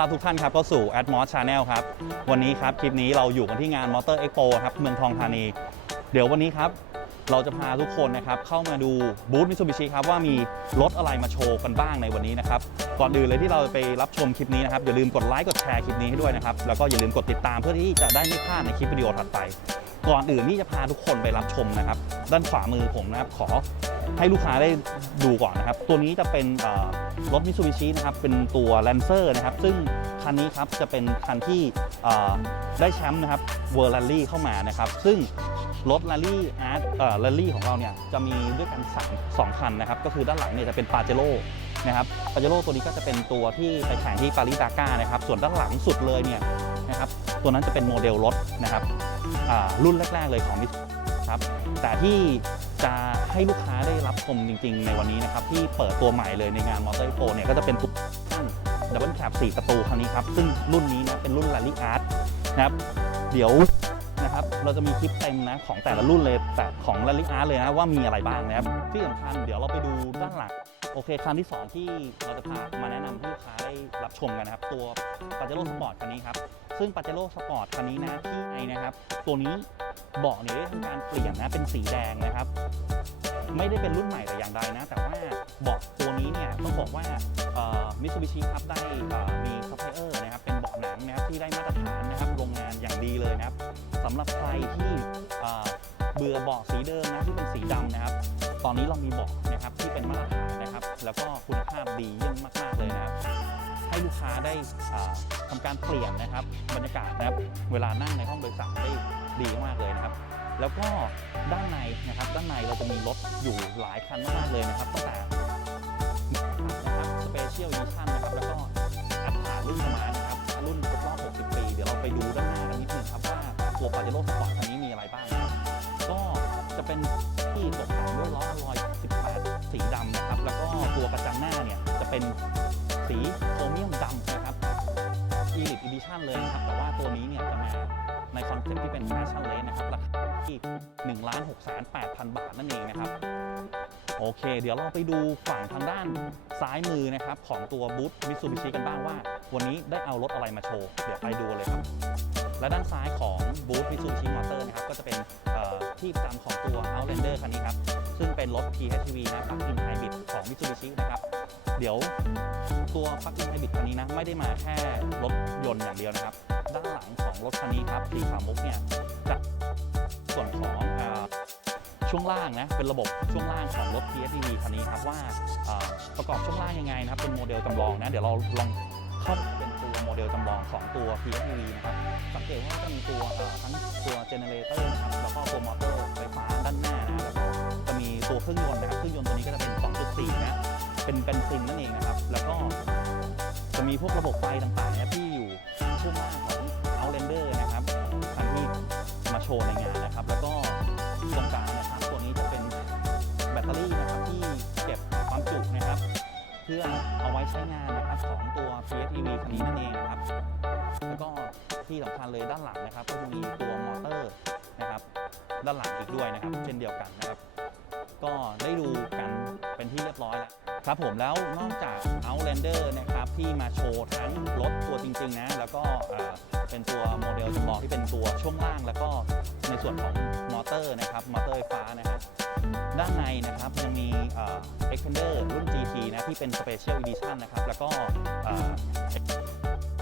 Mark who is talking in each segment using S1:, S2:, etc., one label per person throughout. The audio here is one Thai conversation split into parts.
S1: ต้อนรับทุกท่านครับเข้าสู่ Atmos Channel ครับ วันนี้ครับคลิปนี้เราอยู่กันที่งาน Motor Expo ครับเมืองทองธานี เดี๋ยววันนี้ครับเราจะพาทุกคนนะครับเข้ามาดูบูธมิ t ูบิชิครับว่ามีรถอะไรมาโชว์กันบ้างในวันนี้นะครับ ก่อนอื่นเลยที่เราไปรับชมคลิปนี้นะครับอย่าลืมกดไลค์กดแชร์คลิปนี้ให้ด้วยนะครับแล้วก็อย่าลืมกดติดตามเพื่อที่จะได้ไม่พลาดในคลิปวิดีโอถัดไป ก่อนอื่นที่จะพาทุกคนไปรับชมนะครับ ด้านขวามือผมนะครับขอให้ลูกค้าได้ดูก่อนนะครับ ตัวนี้จะเป็น รถมิ t ูบิชินะครับเป็นตัว Lancer นะครับ ซึ่งคันนี้ครับจะเป็นคันที่ได้แชมป์นะครับเวอร์ a ลลี่เข้ามานะครับ ซึ่งรถ r ร l ลี่อาร์ตเอ่อ r ร l ลี่ของเราเนี่ยจะมีด้วยกันสามสองคันนะครับ ก็คือด้านหลังเนี่ยจะเป็นปาเจโร่นะครับปาเจโร่ตัวนี้ก็จะเป็นตัวที่ไปแข่งที่ปารีสดาก้านะครับ ส่วนด้านหลังสุดเลยเนี่ยนะครับตัวนั้นจะเป็นโมเดลรถนะครับรุ่นแรก ๆ เลยของมิครับแต่ที่จะ ให้ลูกค้าได้รับชมจริง ๆ ในวันนี้นะครับที่เปิดตัวใหม่เลยในงาน Motor Expo เนี่ยก็จะเป็นตัวดับเบิลแคป4ประตูคันนี้ครับ ซึ่งรุ่นนี้นะเป็นรุ่น Rally Art นะครับ เดี๋ยวนะครับเราจะมีคลิปเต็มนะของแต่ละรุ่นเลยแต่ของ Rally Art เลยนะว่ามีอะไรบ้างนะครับที่สำคัญเดี๋ยวเราไปดูด้านหลังโอเคคันที่ 2 ที่เราจะพามาแนะนำให้ลูกค้าได้รับชมกันนะครับ ตัว p a j e r o Sport คันนี้ครับ ซึ่ง p a j e r o Sport คันนี้นะที่ไอนะครับ ตัวนี้เบาะเนี่ยได้ทำการเปลี่ยนนะเป็นสีแดงนะครับ ไม่ได้เป็นรุ่นใหม่แต่อย่างใดนะ แต่ว่าเบาะตัวนี้เนี่ยต้องบอกว่ามิตซูบิชิครับได้มีซัพพลายเออร์นะครับเป็นเบาะหนังนะครับที่ได้มาตรฐานนะครับโรงงานอย่างดีเลยนะครับสำหรับใครที่เอ่อเบื่อเบาะสีเดิมนะที่เป็นสีดำนะครับ ตอนนี้เรามีเบาะนะครับที่เป็นมาตรฐานนะครับ แล้วก็คุณภาพดีเยี่ยมมากๆเลยนะครับ ให้ลูกค้าได้อ่าทำการเปลี่ยนนะครับบรรยากาศนะครับเวลานั่งในห้องโดยสารได้ดีมากเลยนะครับ แล้วก็ด้านในนะครับด้านในเราจะมีรถอยู่หลายคันมากๆเลยนะครับตั้งแต่นะครับสเปเชียลดิชั่นนะครับแล้วก็อัตรารุ่นมานนะครับรุ่นครบรอบ 60 ปี เดี๋ยวเราไปดูด้านหน้ากันนิดนึงครับว่าตัวปาเจโร่สปอร์ตคันนี้มีอะไรบ้างนะครับก็จะเป็นที่ตกแต่งด้วยล้อลอย 18 สีดำนะครับแล้วก็ตัวกระจังหน้าเนี่ยจะเป็น สีโครเมียมดำนะครับ Elite Edition เลยนะครับ แต่ว่าตัวนี้เนี่ยจะมาในคอนเซ็ปต์ที่เป็น Fashion Lane นะครับ ราคาที่1 6 8 0 0 0บาทนั่นเองนะครับ โอเค เดี๋ยวเราไปดูฝั่งทางด้านซ้ายมือนะครับ ของตัวบูธมิ t ซูบิชิกันบ้างว่า วันนี้ได้เอารถอะไรมาโชว์ เดี๋ยวไปดูเลยครับ และด้านซ้ายของบูธมิ t ซูบิชิมอเตอร์นะครับ ก็จะเป็นที่ประจำของตัว Outlander คันนี้ครับ ซึ่งเป็นรถ PHEV นะปลั๊กอินไฮบริดของ Mitsubishi นะครับ เดี๋ยวตัวปลั๊กอินไฮบริดคันนี้นะไม่ได้มาแค่รถยนต์อย่างเดียวนะครับ ด้านหลังของรถคันนี้ครับสีขาวมุกเนี่ยจะส่วนของอช่วงล่างนะเป็นระบบช่วงล่างของรถ PHEV คันนี้ครับว่าประกอบช่วงล่างยังไงนะครับ เป็นโมเดลจำลองนะเดี๋ยวเราลองเข้าเป็นตัวโมเดลจำลองของตัว PHEV นะครับสังเกตว่าจะมีตัวทั้งตัวเจเนเรเตอร์นะครับแล้วก็ตัวมอเตอร์ไฟฟ้าด้านหน้านะแล้วก็จะมีตัวเครื่องยนต์นะครับเครื่องยนต์ เป็นซินนั่นเองนะครับ แล้วก็จะมีพวกระบบไฟต่างๆนี่ยที่อยู่ช่วงล่างของ Outlander นะครับคันที่มาโชว์ในงานนะครับ แล้วก็ตรงกลางนะครับตัวนี้จะเป็นแบตเตอรี่นะครับที่เก็บความจุนะครับ เพื่อเอาไว้ใช้งานนะครับของตัว PHEV คันนี้นั่นเองนะครับ แล้วก็ที่สำคัญเลยด้านหลังนะครับ ก็จะมีตัวมอเตอร์นะครับ ด้านหลังอีกด้วยนะครับ เช่นเดียวกันนะครับ ก็ได้ดูกัน ครับผมแล้วนอกจาก Outlander นะครับที่มาโชว์ทั้งรถตัวจริง ๆ นะ แล้วก็เป็นตัวโมเดลจำลองที่เป็นตัวช่วงล่าง แล้วก็ในส่วนของมอเตอร์นะครับมอเตอร์ไฟฟ้านะฮะด้านในนะครับยังมี Extender รุ่น GT นะที่เป็น Special Edition นะครับแล้วก็เอ่อ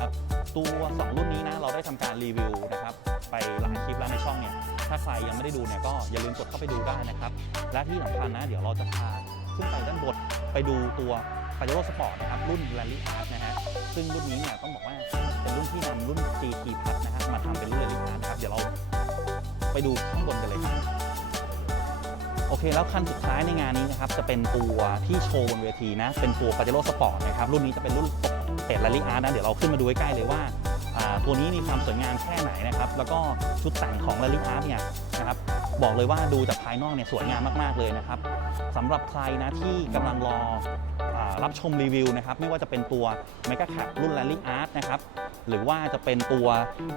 S1: ครับตัว 2 รุ่นนี้นะเราได้ทำการรีวิวนะครับไปหลายคลิปแล้วในช่องเนี่ยถ้าใครยังไม่ได้ดูเนี่ยก็อย่าลืมกดเข้าไปดูได้นะครับ และที่สำคัญนะ เดี๋ยวเราจะพาขึ้นไปด้านบน ไปดูตัวปาเจโร่สปอร์ตนะครับรุ่น Rally Art นะฮะซึ่งรุ่นนี้เนี่ยต้องบอกว่าเป็นรุ่นที่นำรุ่น GT Plus นะฮะมาทำเป็นรุ่น Rally Art นะครับเดี๋ยวเราไปดูข้างบนกันเลยครับโอเคแล้วคันสุดท้ายในงานนี้นะครับจะเป็นตัวที่โชว์บนเวทีนะเป็นตัว Pajero Sport นะครับรุ่นนี้จะเป็นรุ่นเปด Rally Art นะเดี๋ยวเราขึ้นมาดูใใกล้เลยว่าตัวนี้มีความสวยงามแค่ไหนนะครับแล้วก็ชุดแต่งของ Rally Art เนี่ยนะครับ บอกเลยว่าดูจากภายนอกเนี่ยสวยงามมากๆเลยนะครับสำหรับใครนะที่กำลังรออรับชมรีวิวนะครับไม่ว่าจะเป็นตัว Mega Cap รุ่น Rally Art นะครับหรือว่าจะเป็นตัว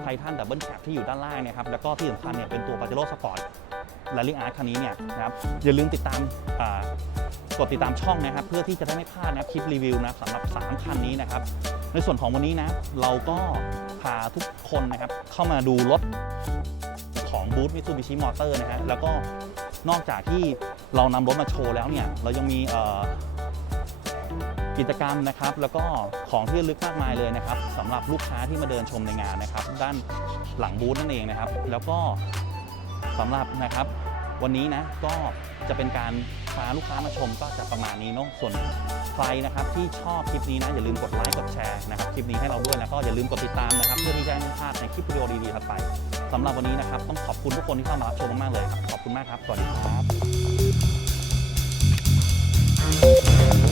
S1: Titan Double Cap ที่อยู่ด้านล่างนะครับแล้วก็ที่สำคัญเนี่ยเป็นตัว Pajero Sport แรลลี่อาร์ตคันนี้เนี่ยนะครับอย่าลืมติดตามกดติดตามช่องนะครับ เพื่อที่จะได้ไม่พลาดนะคลิปรีวิวนะสำหรับ 3 คันนี้นะครับ ในส่วนของวันนี้นะเราก็พาทุกคนนะครับเข้ามาดูรถ ของบูธมิ t ซูบิชิมอเตอร์นะฮะ แล้วก็นอกจากที่เรานำรถมาโชว์แล้วเนี่ย เรายังมีกิจกรรมนะครับ แล้วก็ของที่ระลึกมากมายเลยนะครับสำหรับลูกค้าที่มาเดินชมในงานนะครับ ด้านหลังบูธนั่นเองนะครับ แล้วก็สำหรับนะครับวันนี้นะก็จะเป็นการพาลูกค้ามาชมก็จะประมาณนี้เนาะส่วนใครนะครับที่ชอบคลิปนี้นะอย่าลืมกดไลค์กดแชร์นะครับคลิปนี้ให้เราด้วยแล้วก็อย่าลืมกดติดตามนะครับ เพื่อที่จะไม่พลาดในคลิปวิดีโอดีๆถัดไป สำหรับวันนี้นะครับ ต้องขอบคุณทุกคนที่เข้ามารับชมมากๆเลยครับขอบคุณมากครับ สวัสดีครับ